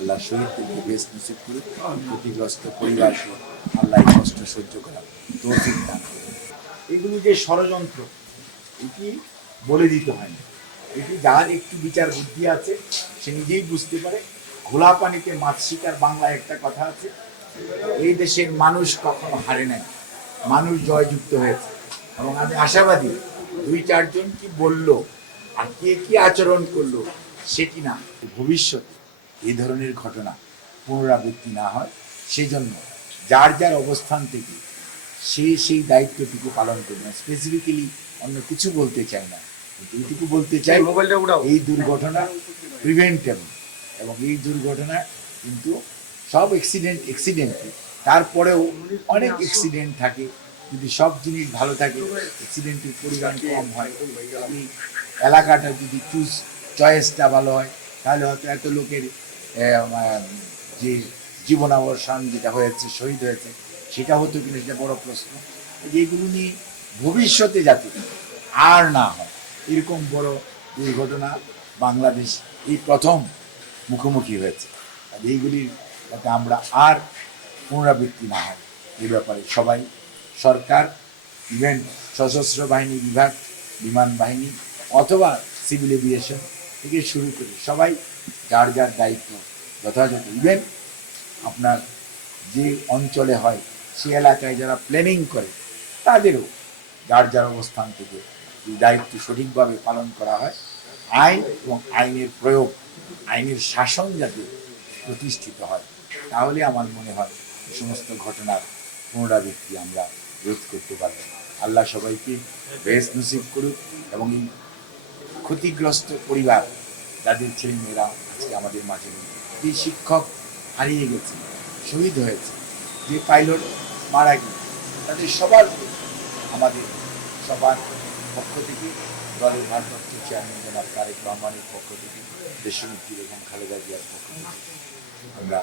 আল্লাহ শহীদদেরকে বেশ নসিব করুক, ক্ষতিগ্রস্ত পরিবারকে আল্লাহ এই কষ্ট সহ্য করার তৌফিক দান করুন। এগুলো যে ষড়যন্ত্র, এটি বলে দিতে হয় না। এটি যার একটু বিচার বুদ্ধি আছে সে নিজেই বুঝতে পারে। ঘোলা পানিতে মাছ শিকার, বাংলায় একটা কথা আছে। এই দেশের মানুষ কখনো হারে নাই, মানুষ জয়যুক্ত হয়েছে। এবং আমি আশাবাদী দুই চারজন কি বলল আর কে কি আচরণ করলো সেটি না, ভবিষ্যতে এই ধরনের ঘটনা পুনরাবৃত্তি না হয় সেই জন্য যার যার অবস্থান থেকে সেই দায়িত্বটুকু পালন করবে না। স্পেসিফিক্যালি অন্য কিছু বলতে চাই না, এইটুকু বলতে চাই এই দুর্ঘটনা প্রিভেন্টেবল। এবং এই দুর্ঘটনা কিন্তু সব অ্যাক্সিডেন্ট, তারপরেও অনেক অ্যাক্সিডেন্ট থাকে। যদি সব জিনিস ভালো থাকে অ্যাক্সিডেন্টের পরিমাণ কম হয়। এই এলাকাটা যদি চয়েসটা ভালো হয় তাহলে হয়তো এত লোকের যে জীবনাবসান যেটা হয়েছে, শহীদ হয়েছে, সেটা হতো কিনা সেটা বড় প্রশ্ন। যেগুলো নিয়ে ভবিষ্যতে যাতে আর না হয় এরকম বড় দুর্ঘটনা বাংলাদেশ এই প্রথম মুখোমুখি হয়েছে। আর এইগুলির যাতে আমরা আর পুনরাবৃত্তি না হয় এই ব্যাপারে সবাই, সরকার, ইভেন সশস্ত্র বাহিনী বিভাগ, বিমান বাহিনী অথবা সিভিল এভিয়েশন থেকে শুরু করে সবাই যার যার দায়িত্ব যথাযথ, ইভেন আপনার যে অঞ্চলে হয় সে এলাকায় যারা প্ল্যানিং করে তাদেরও যার যার অবস্থান থেকে এই দায়িত্ব সঠিকভাবে পালন করা হয়। আইন এবং আইনের প্রয়োগ, আইনের শাসন যাতে প্রতিষ্ঠিত হয়, তাহলে আমার মনে হয় এই সমস্ত ঘটনার পুনরাবৃত্তি আমরা রোধ করতে পারব। আল্লাহ সবাইকে বেশ নসিব করুক এবং এই ক্ষতিগ্রস্ত পরিবার যাদের ছেলে মেয়েরা আজকে আমাদের মাঝে নেই, যে শিক্ষক হারিয়ে গেছে, শহীদ হয়েছে, যে পাইলট মারা গিয়েছে, তাদের সবার আমাদের সবার পক্ষ থেকে, দলের ভারপ্রাপ্ত চেয়ারম্যান জনাব তারেক রহমানের পক্ষ থেকে, দেশনেত্রী বেগম খালেদা জিয়ার পক্ষ থেকে আমরা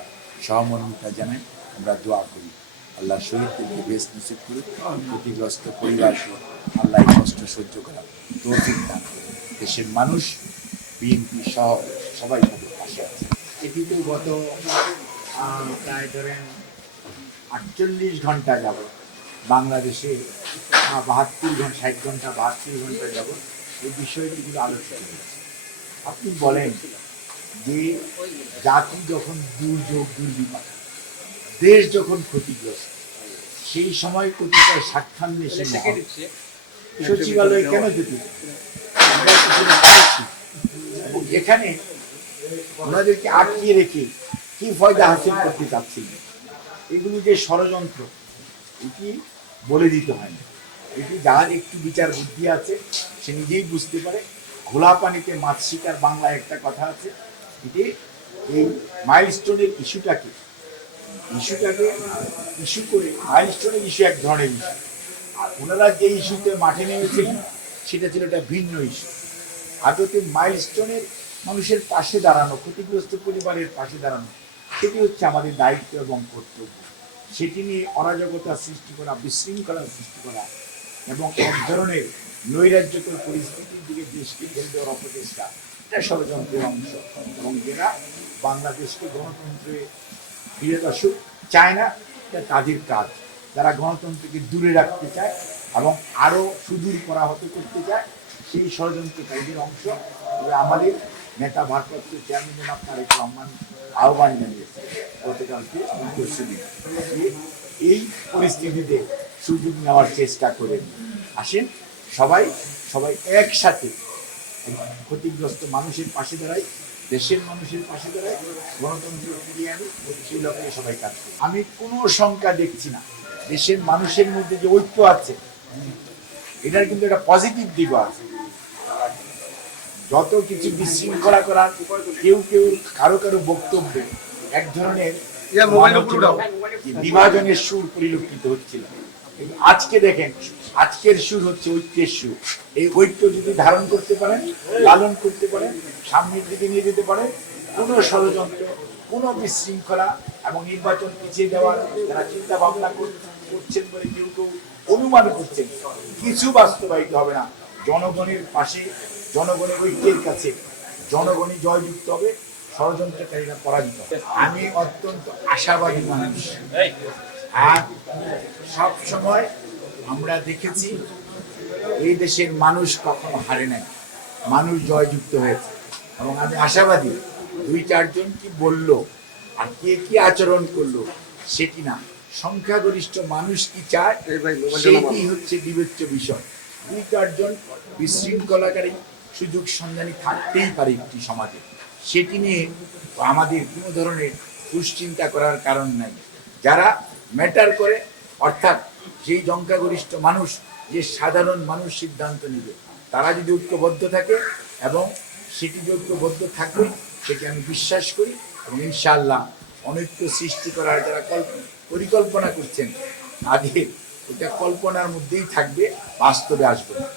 সহমর্মিতা জানাই, আমরা দোয়া করি আল্লাহ শহীদদেরকে বেশ নসিব করুক, ক্ষতিগ্রস্ত পরিবারকে আল্লাহ এই কষ্ট সহ্য করার তৌফিক দান করুন। দেশের মানুষ, বিএনপি সহ সবাই তাদের পাশে আছে। এটি তো গত প্রায় ধরেন 48 ঘন্টা যাব বাংলাদেশে 72 ঘন্টা, 60 ঘন্টা 72 ঘন্টা যাব এই বিষয়টিগুলো আলোচিত হয়েছে। আপনি বলেন যে জাতি যখন দুর্যোগ দুর্বিপাক, দেশ যখন ক্ষতিগ্রস্ত, সেই সময় কতিপয় স্বার্থান্বেষী সচিবালয় কেন যেতে, এবং এখানে ওনাদেরকে আটকিয়ে রেখে কি ফয়দা হাসিল করতে চাচ্ছিল, এগুলো যে ষড়যন্ত্র, এটি বলে দিতে হয় না। এটি যার একটু বিচার বুদ্ধি আছে সে নিজেই বুঝতে পারে। ঘোলা পানিতে মাছ শিকার, বাংলায় একটা কথা আছে। এটি এই মাইলস্টোনের ইস্যুটাকে ইস্যু করে, মাইলস্টোনের ইস্যু এক ধরনের ইস্যু, আর ওনারা যে ইস্যুতে মাঠে নেমেছেন সেটা ছিল একটা ভিন্ন ইস্যু। আদতে মাইলস্টোনের মানুষের পাশে দাঁড়ানো, ক্ষতিগ্রস্ত পরিবারের পাশে দাঁড়ানো, সেটি হচ্ছে আমাদের দায়িত্ব এবং কর্তব্য। সেটি নিয়ে অরাজকতা সৃষ্টি করা, বিশৃঙ্খলা সৃষ্টি করা এবং এক ধরনের নৈরাজ্যকর পরিস্থিতির দিকে দেশকে ঠেলে দেওয়ার অপচেষ্টা, এটা ষড়যন্ত্রের অংশ। এবং যারা বাংলাদেশকে গণতন্ত্রে ফিরে আসুক চায় না, এটা তাদের কাজ। যারা গণতন্ত্রকে দূরে রাখতে চায় এবং আরও সুদূর পরাহত করতে চায়, সেই ষড়যন্ত্রকারীদের অংশ। তবে আমাদের নেতা ভারপ্রাপ্ত চেয়ারম্যান জনাব তারেক রহমান আহ্বান জানিয়েছে গতকালকে এই পরিস্থিতিতে সুযোগ নেওয়ার চেষ্টা করেন। আসেন সবাই একসাথে ক্ষতিগ্রস্ত মানুষের পাশে দাঁড়াই, দেশের মানুষের পাশে দাঁড়াই, গণতন্ত্র ফিরিয়ে আনি, সেই লক্ষ্যে সবাই কাজ করি। আমি কোনো শঙ্কা দেখছি না, দেশের মানুষের মধ্যে যে ঐক্য আছে এটার কিন্তু একটা পজিটিভ দিকও আছে। যত কিছু বিশৃঙ্খলা করার, কেউ কারো বক্তব্যে এক ধরনের বিভাজনের সুর পরিলক্ষিত হচ্ছিল। আজকে দেখেন, আজকের সুর হচ্ছে ঐক্যের সুর। এই ঐক্য যদি ধারণ করতে পারেন, লালন করতে পারেন, সামনের দিকে নিয়ে যেতে পারেন, কোনো ষড়যন্ত্র, কোনো বিশৃঙ্খলা এবং নির্বাচন পিছিয়ে দেওয়ার যারা চিন্তা ভাবনা করছেন বলে কেউ অনুমান করছেন, কিছু বাস্তবায়িত হবে না। জনগণের পাশে, জনগণের ঐক্যের কাছে জনগণই জয়যুক্ত হবে। ষড়যন্ত্রকারীরা পরাজিত। আমি অত্যন্ত আশাবাদী মানুষ, আর সব সময় আমরা দেখেছি এই দেশের মানুষ কখনো হারে নাই, মানুষ জয়যুক্ত হয়েছে। এবং আমি আশাবাদী, 2-4 জন কি বললো আর কে কি আচরণ করলো সেটি না, সংখ্যাগরিষ্ঠ মানুষ কি চায় সেটি হচ্ছে বিবেচ্য বিষয়। 2-4 জন বিশৃঙ্খলাকারী সুযোগ সন্ধানী থাকতেই পারে একটি সমাজে, সেটি নিয়ে আমাদের কোনো ধরনের দুশ্চিন্তা করার কারণ নাই। যারা ম্যাটার করে, অর্থাৎ যেই সংখ্যাগরিষ্ঠ মানুষ, যে সাধারণ মানুষ সিদ্ধান্ত নেবে, তারা যদি ঐক্যবদ্ধ থাকে, এবং সেটি যে ঐক্যবদ্ধ থাকবে সেটি আমি বিশ্বাস করি, এবং ইনশাআল্লাহ অনৈক্য সৃষ্টি করার যারা পরিকল্পনা করছেন, তাদের এটা কল্পনার মধ্যেই থাকবে, বাস্তবে আসবে না।